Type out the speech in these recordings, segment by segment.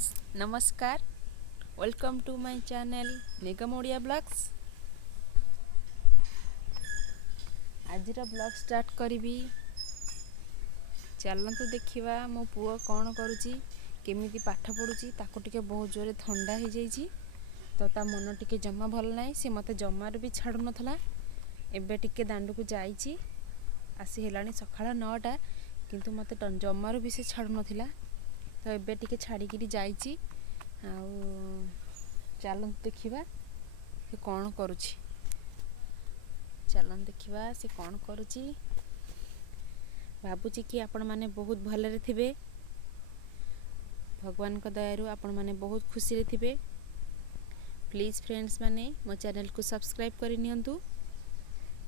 Friends नमस्कार welcome to my channel Nigam Odia blogs. आज blog start करी चलतु देखा मो पुओ कौन करुच्ची केमिति पाठ पढ़ुची ताको टिके बहुत जोरे ठंडा हो जाइए तो ता मन टिके जमा भल ना सी मते जमार भी छाड़ू नाला एबे टिके दांडू को जाइए आसी हेलानी सकाळ 9टा किंतु मते जमार भी से छाड़ू नाला तो एबे टिके छाड़ी जाइए चलत देखा से कौन करुच्ची चलन देखा से कौन करुच्ची भावुची कि आपण माने बहुत भलरे थिबे भगवान को दयारु आपण माने बहुत खुशी रे थिबे। प्लीज फ्रेंड्स माने मो चैनल को सब्सक्राइब करि नियंतु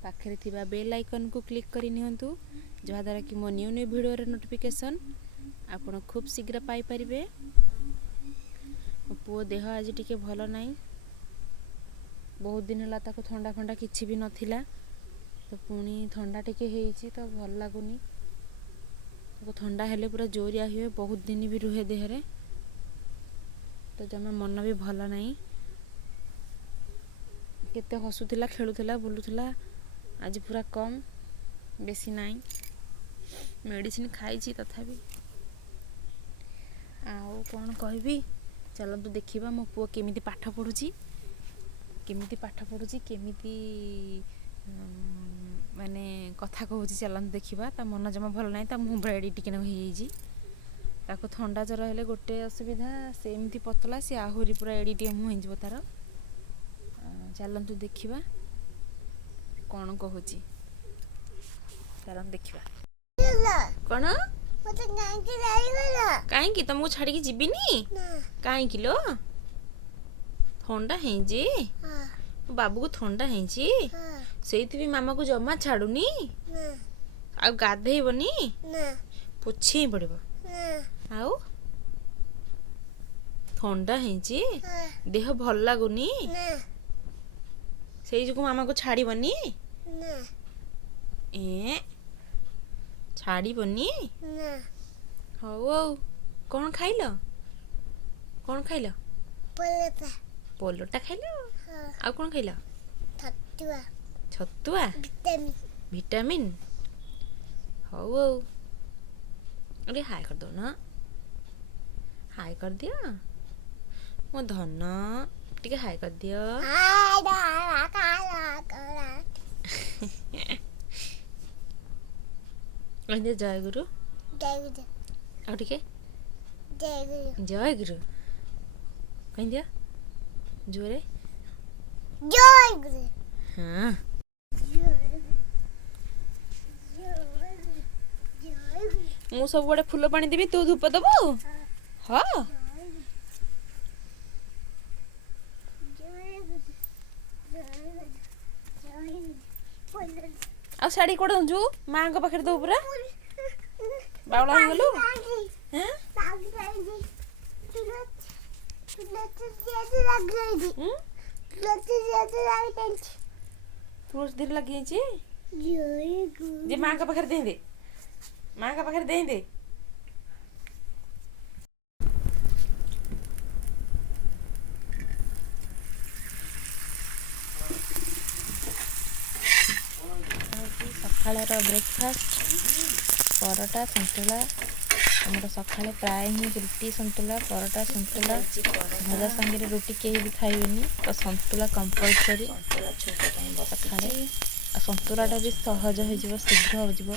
पाखरे थिबा बेल आइकन को क्लिक करि नियंतु जहा द्वारा कि मो न्यू न्यू वीडियो रे नोटिफिकेशन आपण खूब शीघ्र पाई परिबे। मो पुओ देह आज टिके भल नाही बहुत दिन हला ताको ठंडा ठंडा किछि भी नथिला तो पुणी ठंडा टिके हेइची तो भल लागुनी तो ठंडा हेले पूरा जोरिया हुए बहुत दिन भी रुहे देहरे तो जमा मन भी भल नाही केते हसुथिला खेलुथिला बुलुथिला आज पूरा कम बेसी नाही मेडिसिन खाइची तथापि आउ कौन कहबी चलतु देखिबा मो पुओ केमिति पाठ पढ़ुची केमिति माने कथा कहूची चलत देखिबा ता मन जमा भल नाही ता मुंह ब्रेडी टिके न होई जाई ताको ठंडा जर हेले गोटे असुविधा से एमती पतला से आहुरी पूरा एडी टे मुंह हिंजबो तार चलतु देखिबा कौन कहूची चलत देखिबा कौन मते गांकी लाइगला काहे कि तुमको छाड़ी के जीबिनी काहे किलो ठंडा है जी हां बाबू को ठंडा है जी हां सेइथि भी मामा को जमा छाड़ुनी ना आ गाधेइबनी ना पोछे पड़बो ना आउ ठंडा है जी हां देह भल लागुनी ना सेइ जो मामा को छाड़ीबनी ना ए छाड़ीबनी ना हौ कौन खाइलो पलता पोलोटा खाइलो हां आ कौन खाइलो थत्तुआ छतुआ विटामिन विटामिन हौ अरे हाय कर दो ना हाय कर दियो मो धन टिके हाय कर दियो हाय डा काला करा कहते जय गुरु डेविड आ टिके डेविड जय गुरु कह दियो जोरे जय गुरु हाँ मु सब बड़े फूल पानी देवी तू धूप दबु हाँ आ साड़ी कोड दंजु मां को पाखरे दो पूरा बावला हो गलु हैं तुलसी धीरे लगी छी जे मां का पाखरे दे मां का पाखरे दे सकाळर ब्रेकफास्ट परोटा संतुला आमर सकाळे प्राय ही रुटी संतुला परोटा संतुला भजा संगे रुटी कहीं भी खाइबेनी तो संतुला कंपलसरी सकाळे संतुलाटा भी सहज हो शीघ्र हो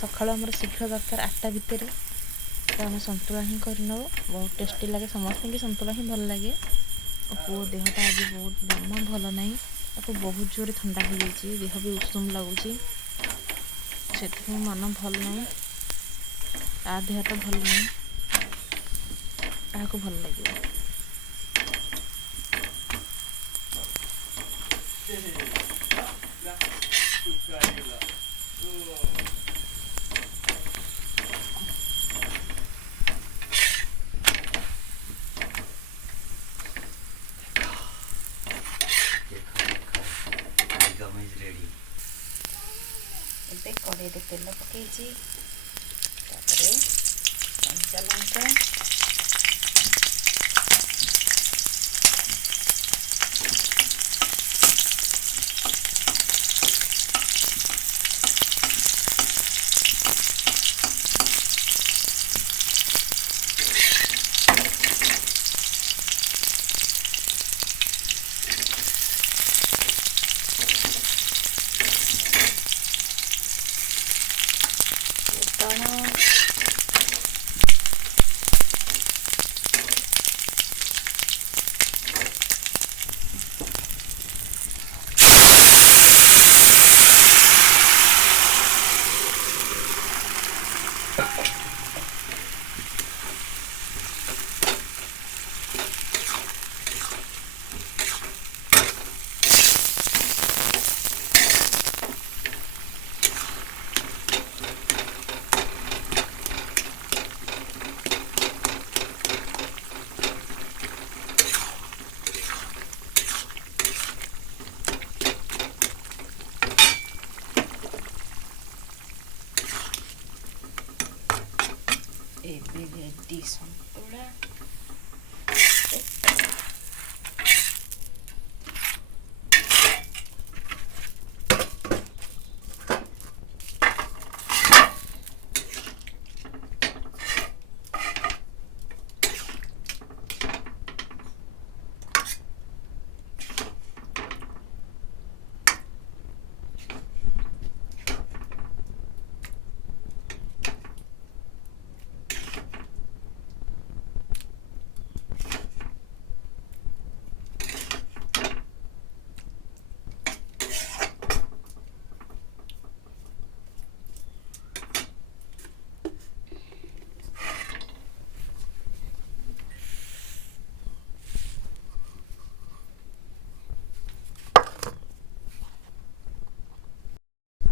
सकाळु आमर शीघ्र दरकार 8टा भितर तो आम संतुला ही करनब बहुत टेस्टी लगे समस्त भी संतुला ही भल लगे पुओ देहटा आज बहुत जमा भल ना बहुत जोर ठंडा हो जाए देह भी उषुम लगुच से मन भल ना आ देहटा भल ना क्या भल लगे कड़े तेल पकई कंचा लंका ରେଡି ସନ୍ତୁଳା।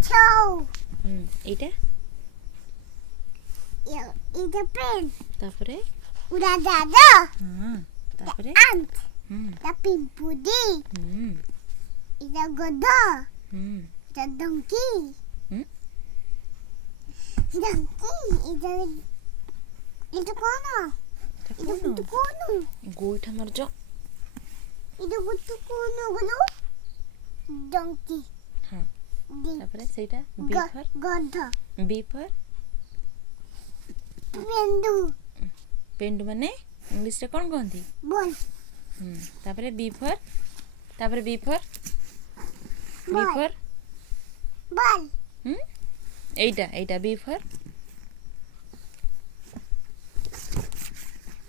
Two. এইটা It's a pen. তারপরে Uda dada. তারপরে Ant. The pimpudi. It's a goda. It's a donkey. Donkey. It's a kono. It's a kono. গোইঠা মারছ। It's a kono. Donkey. হ্যাঁ তারপরে সেইটা বিফর Goda. Before Pendu. পেন্ডু মানে ইংলিশରେ କ'ଣ କହନ୍ତି? Ball. ତାପରେ ବିଫର ତାପରେ ବିଫର Ball. ବିଫର Ball. এইটা এইটা বিফର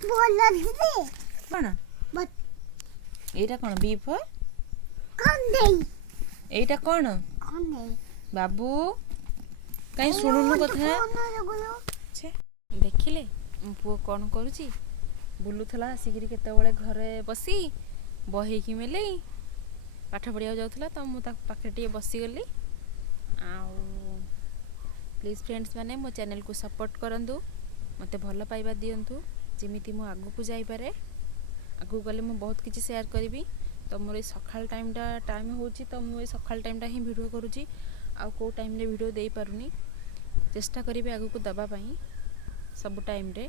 Ball ଅଛି କ'ଣ But এইଟା କ'ଣ ବିଫର କଣ୍ଡେଇ এইଟା କ'ଣ କଣ୍ଡେଇ ବାବୁ କାହିଁ ଶୁଣୁନୁ କଥା ଛେ ଦେଖିଲେ ମୋ ପୁଅ କ'ଣ କରୁଛି ବୁଲୁଥିଲା ଆସିକିରି କେତେବେଳେ ଘରେ ବସି ବହେଇକି ମେଲେଇ ପାଠ ପଢ଼ିବାକୁ ଯାଉଥିଲା ତ ମୁଁ ତାକୁ ପାଖରେ ଟିକେ ବସିଗଲି ଆଉ ପ୍ଲିଜ୍ ଫ୍ରେଣ୍ଡସ୍ ମାନେ ମୋ ଚ୍ୟାନେଲ୍କୁ ସପୋର୍ଟ କରନ୍ତୁ ମୋତେ ଭଲ ପାଇବା ଦିଅନ୍ତୁ ଯେମିତି ମୁଁ ଆଗକୁ ଯାଇପାରେ ଆଗକୁ ଗଲେ ମୁଁ ବହୁତ କିଛି ସେୟାର କରିବି ତ ମୋର ଏଇ ସକାଳ ଟାଇମ୍ ହେଉଛି ତ ମୁଁ ଏଇ ସକାଳ ଟାଇମ୍ଟା ହିଁ ଭିଡ଼ିଓ କରୁଛି ଆଉ କେଉଁ ଟାଇମ୍ରେ ଭିଡ଼ିଓ ଦେଇପାରୁନି ଚେଷ୍ଟା କରିବି ଆଗକୁ ଦେବା ପାଇଁ ସବୁ ଟାଇମ୍ରେ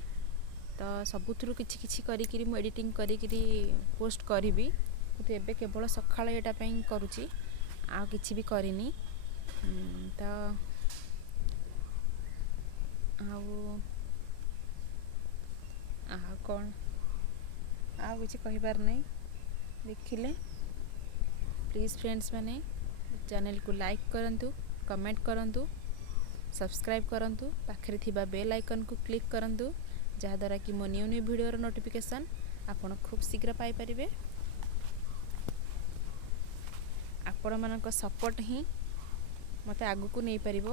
ତ ସବୁଥିରୁ କିଛି କିଛି କରିକିରି ମୁଁ ଏଡ଼ିଟିଂ କରିକିରି ପୋଷ୍ଟ କରିବି କିନ୍ତୁ ଏବେ କେବଳ ସକାଳ ଏଇଟା ପାଇଁ କରୁଛି ଆଉ କିଛି ବି କରିନି ତ ଆଉ କ'ଣ ଆଉ କିଛି କହିବାର ନାହିଁ ଦେଖିଲେ ପ୍ଲିଜ୍ ଫ୍ରେଣ୍ଡସ୍ ମାନେ ଚ୍ୟାନେଲ୍କୁ ଲାଇକ୍ କରନ୍ତୁ କମେଣ୍ଟ କରନ୍ତୁ ସବସ୍କ୍ରାଇବ୍ କରନ୍ତୁ ପାଖରେ ଥିବା ବେଲ୍ ଆଇକନ୍କୁ କ୍ଲିକ୍ କରନ୍ତୁ ଯାହାଦ୍ୱାରା କି ମୋ ନ୍ୟୁ ଭିଡ଼ିଓର ନୋଟିଫିକେସନ୍ ଆପଣ ଖୁବ୍ ଶୀଘ୍ର ପାଇପାରିବେ ଆପଣମାନଙ୍କ ସପୋର୍ଟ ହିଁ ମୋତେ ଆଗକୁ ନେଇପାରିବ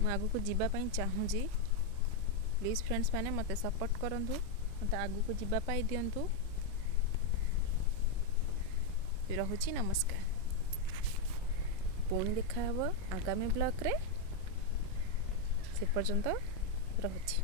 ମୁଁ ଆଗକୁ ଯିବା ପାଇଁ ଚାହୁଁଛି ପ୍ଲିଜ୍ ଫ୍ରେଣ୍ଡସ୍ ମାନେ ମୋତେ ସପୋର୍ଟ କରନ୍ତୁ ମୋତେ ଆଗକୁ ଯିବା ପାଇଁ ଦିଅନ୍ତୁ ରହୁଛି ନମସ୍କାର ପୁଣି ଦେଖା ହେବ ଆଗାମୀ ବ୍ଲଗ୍ରେ ସେ ପର୍ଯ୍ୟନ୍ତ ରହୁଛି।